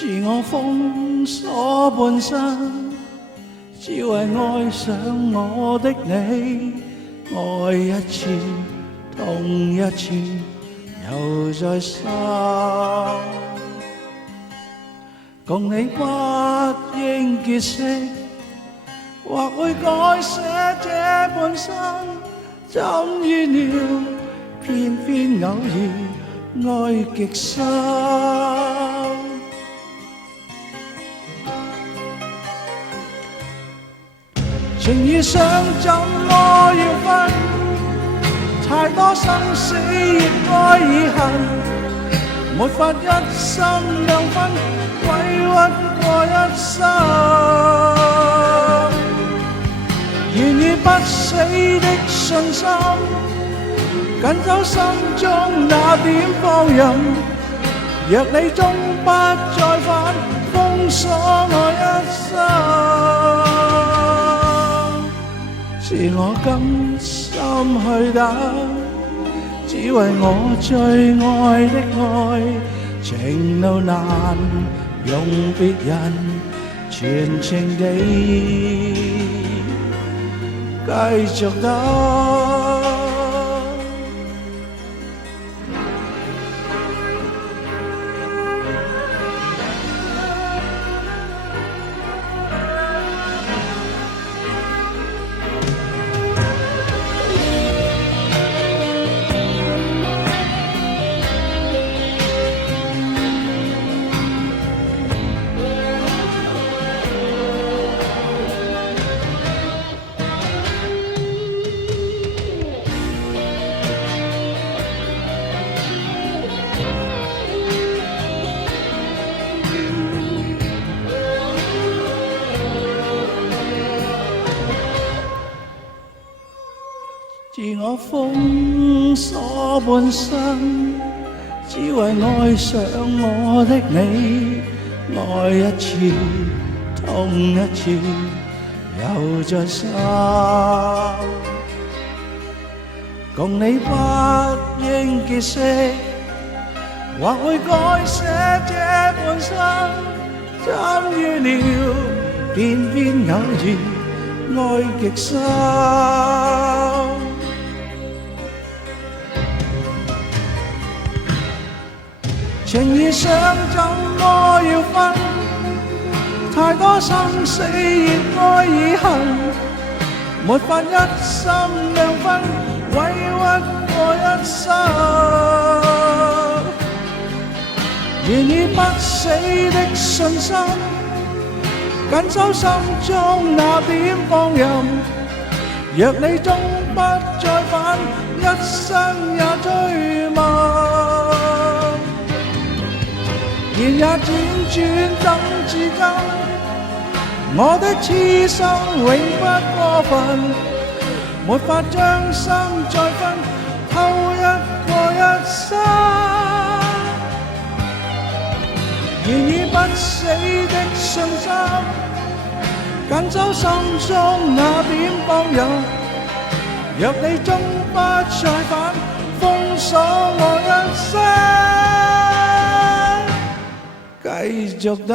自我封鎖半生，只為愛上我的你，愛一次痛一次又再生。共你不應結識，或會改寫這半生，怎預料偏偏偶然愛極深。情義想怎麼要分？太多生死亦愛已恨，沒法一心兩分，委屈過一生。願與不死的信心，緊走心中那點放任。若你終不再返，封鎖我一生。是我甘心去等，只為我最愛的愛，情路難用別人全情地繼續等。自我封鎖半生，只為愛上我的你，愛一次痛一次又再生。共你不應結識，或會改寫這半生，怎預料偏偏偶然愛極深。情義想怎麼要分？太多生死亦愛已恨，沒法一心兩分，委屈過一生。願與不死的信心，緊守心中那點放任。若你終不再返，一生也追問。年也轉轉等至今，我的痴心永不過分，沒法將心再分，偷一過一生。願與不死的信心，緊守心中那點放任。若你終不再返，封鎖我一生。繼續等。